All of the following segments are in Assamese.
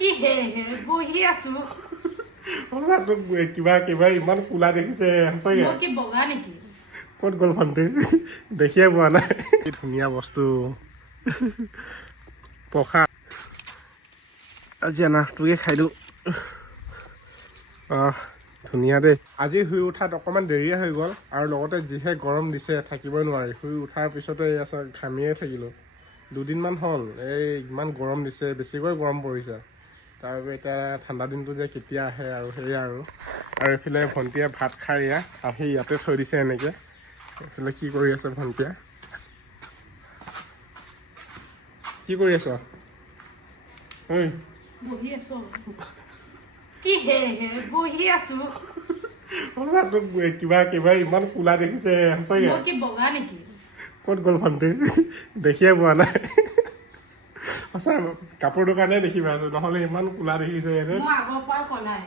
কি হে হে বহি আছো তোক কিবা কিবা ইমান কোলা দেখিছে সঁচাকে মই কি বগা নেকি ক'ত গ'ল ভণ্টি দেখিয়ে পোৱা নাই কি ধুনীয়া বস্তু প্ৰসাদ আজি আনাৰটোকে খাই দিওঁ ধুনীয়া দেই আজি শুই উঠাত অকণমান দেৰিয়ে হৈ গ'ল আৰু লগতে যিহে গৰম দিছে থাকিবই নোৱাৰি শুই উঠাৰ পিছতে ঘামিয়ে থাকিলোঁ দুদিনমান হ'ল এই ইমান গৰম দিছে বেছিকৈ গৰম পৰিছে তাৰ বাবে এতিয়া ঠাণ্ডা দিনটো যে কেতিয়া আহে আৰু সেয়া আৰু এইফালে ভণ্টিয়ে ভাত খাই আহি ইয়াতে থৈ দিছে এনেকৈ এইফালে কি কৰি আছে ভণ্টিয়ে কি কৰি আছ ঐ বহি আছো কি হে হে বহি আছো সঁচা তোক কিবা কিবা ইমান কোলা দেখিছে সঁচাকে মই কি বগা নেকি ক'ত গ'ল ভণ্টি দেখিয়ে পোৱা নাই সঁচা কাপোৰ দোকানে দেখি পাইছো নহ'লে ইমান কোলা দেখিছে মই আগৰ পৰা কলাই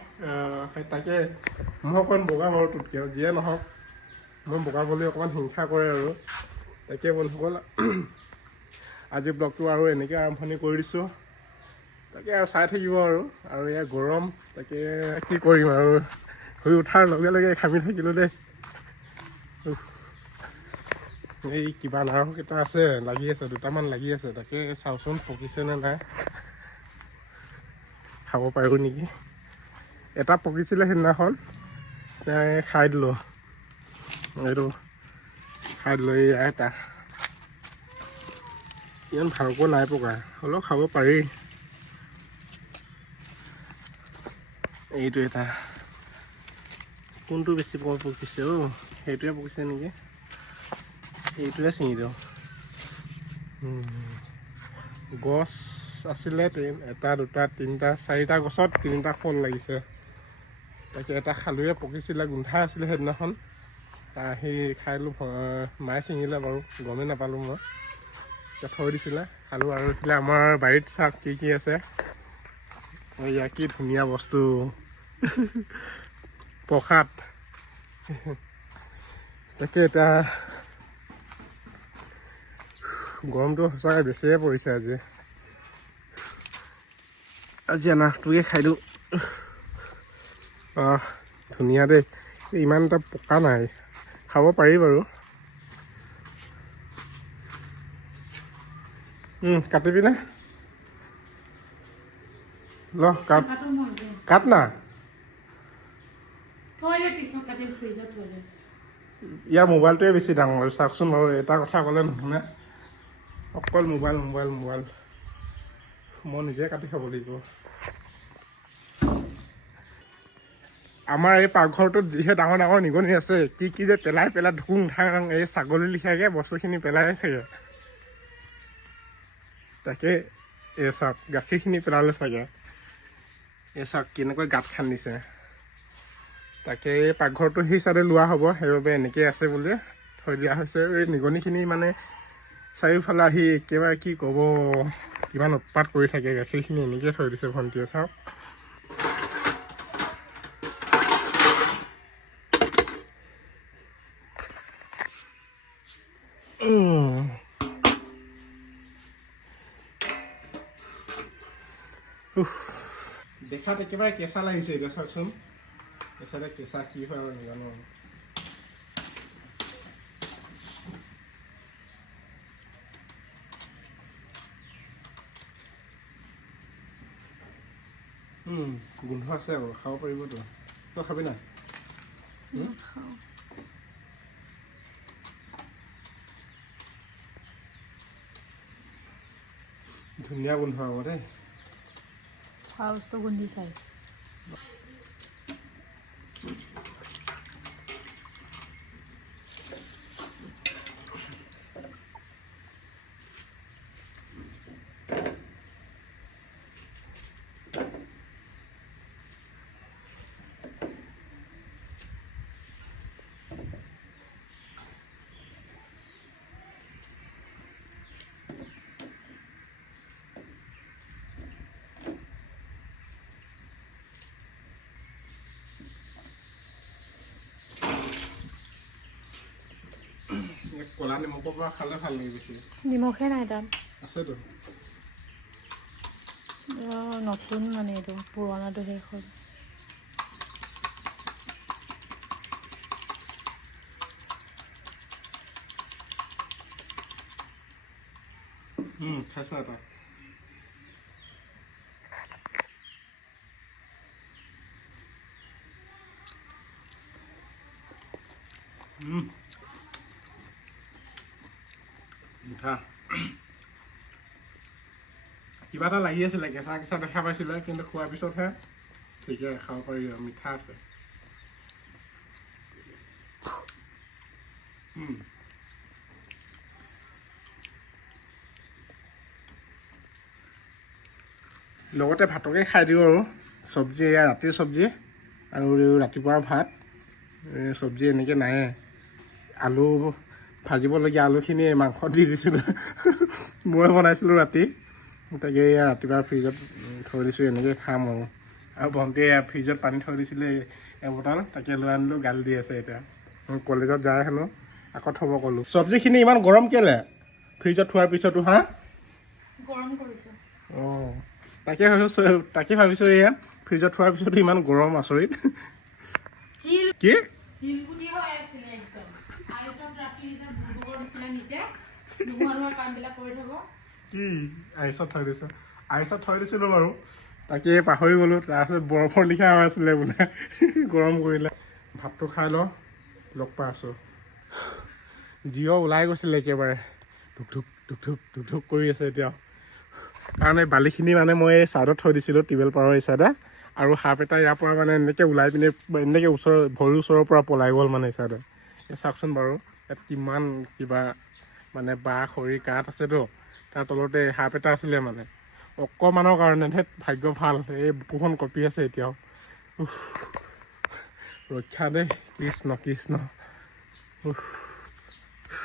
সেই তাকে মই অকণমান বগা বাৰু তোতকৈ যিয়ে নহওক মই বগা বুলি অকণমান হিংসা কৰে আৰু তাকে বন্ধুসকল আজি ব্লগটো আৰু এনেকৈ আৰম্ভণি কৰি দিছোঁ তাকে আৰু চাই থাকিব আৰু এয়া গৰম তাকে কি কৰিম আৰু শুই উঠাৰ লগে লগে ঘামি থাকিলোঁ দেই এই কিবা নাৰক এটা আছে লাগি আছে দুটামান লাগি আছে তাকে চাওঁচোন পকিছেনে নাই খাব পাৰোঁ নেকি এটা পকিছিলে সেইদিনাখন খাই দিলোঁ এইটো খাই দিলোঁ এই এটা ইমান ভালকৈ নাই পকা হ'লেও খাব পাৰি এইটো এটা কোনটো বেছি পকিছে সেইটোৱে পকিছে নেকি এইটোৱে ছিঙি দিওঁ গছ আছিলে এটা দুটা তিনিটা চাৰিটা গছত তিনিটা ফল লাগিছে তাকে এটা খালুৱে পকিছিলে গোন্ধা আছিলে সেইদিনাখন সেই খাইলোঁ মায়ে ছিঙিলে বাৰু গমেই নাপালোঁ মই থৈ দিছিলে খালোঁ আৰু এইফালে আমাৰ বাৰীত চাওক কি কি আছে এয়া কি ধুনীয়া বস্তু প্ৰসাদ তাকে এতিয়া গৰমটো সঁচাকৈ বেছিয়ে পৰিছে আজি আনাৰটোকে খাই দিওঁ ধুনীয়া দেই ইমান এটা পকা নাই খাব পাৰি বাৰু কাটিবি নে ল কাট না ইয়াৰ মোবাইলটোৱে বেছি ডাঙৰ চাওকচোন বাৰু এটা কথা ক'লে নুশুনে অকল মোবাইল মোবাইল মোবাইল মই নিজে কাটি খাব লাগিব আমাৰ এই পাকঘৰটোত যিহে ডাঙৰ ডাঙৰ নিগনি আছে কি কি যে পেলাই পেলাই ধুং ধাং এই ছাগলী লিখাকৈ বস্তুখিনি পেলাই থাকে তাকে এই চাওক গাখীৰখিনি পেলালে চাগে এই চাওক কেনেকৈ গাঁত খান্দিছে তাকে এই পাকঘৰটো সেই চাইডে লোৱা হ'ব সেইবাবে এনেকৈ আছে বুলি থৈ দিয়া হৈছে এই নিগনিখিনি মানে চাৰিওফালে আহি একেবাৰে কি ক'ব কিমান উৎপাত কৰি থাকে গাখীৰখিনি এনেকৈ থৈ দিছে ভণ্টিয়ে চাওক দেখাত একেবাৰে কেঁচা লাগিছে এতিয়া চাওকচোন এচাইডে কেঁচা কি হয় আৰু নাজানো গোন্ধ আছে আকৌ খাব পাৰিবতো তই খাবি নাই ধুনীয়া গোন্ধ হ'ব দেই খোৱা বস্তু গোন্ধি চাই ক'লা নিমখৰ পৰা খালে ভাল লাগে বেছি নিমখে নাই তাত আছেতো নতুন মানে এইটো পুৰণাটো শেষ হ'ল খাইছা এটা মিঠা কিবা এটা লাগি আছিলে কেঁচা কেঁচা দেখা পাইছিলে কিন্তু খোৱাৰ পিছতহে ঠিকে খাব পাৰি আৰু মিঠা আছে লগতে ভাতকে খাই দিওঁ আৰু চব্জি এয়া ৰাতিৰ চব্জি আৰু ৰাতিপুৱাৰ ভাত চব্জি এনেকৈ নাই আলু ভাজিবলগীয়া আলুখিনি মাংস দি দিছিলোঁ মই বনাইছিলোঁ ৰাতি তাকে এয়া ৰাতিপুৱা ফ্ৰিজত থৈ দিছোঁ এনেকৈ খাম আৰু ভণ্টিয়ে এয়া ফ্ৰিজত পানী থৈ দিছিলে এবটল তাকে লৈ আনিলোঁ গালি দি আছে এতিয়া কলেজত যায় হেনো আকৌ থ'ব ক'লোঁ চব্জিখিনি ইমান গৰম কেলে ফ্ৰিজত থোৱাৰ পিছতো হা গৰম কৰিছোঁ অঁ তাকে ভাবিছোঁ এয়া ফ্ৰিজত থোৱাৰ পিছতো ইমান গৰম আচৰিত কি শিলগুটি হৈ আছিলে একদম আইচত ৰাখি বুবুকৰ নিচিনা নিজে নোহোৱা কামবিলাক কৰি থ'ব কি আইচত থৈ দিছিলোঁ বাৰু তাকে পাহৰি গ'লোঁ তাৰপিছত বৰফৰ লিখা হৈ আছিলে বোলে গৰম কৰিলে ভাতটো খাই লওঁ লগ পাই আছোঁ জিঅ' ওলাই গৈছিলে একেবাৰে ধুক ধুক কৰি আছে এতিয়া কাৰণ এই বালিখিনি মানে মই এই ছাইডত থৈ দিছিলোঁ টিউবেল পাৰৰ এই ছাইডে আৰু সাপ এটা ইয়াৰ পৰা মানে এনেকৈ ওলাই পিনে এনেকৈ ভৰিৰ ওচৰৰ পৰা পলাই গ'ল মানে এই ছাইডে এই চাওকচোন বাৰু ইয়াত কিমান কিবা মানে বাঁহ খৰি কাঠ আছেতো তাৰ তলতে সাপ এটা আছিলে মানে অকণমানৰ কাৰণে ভাগ্য ভাল এই বুকুখন কঁপি আছে এতিয়াও ৰক্ষা দেই কৃষ্ণ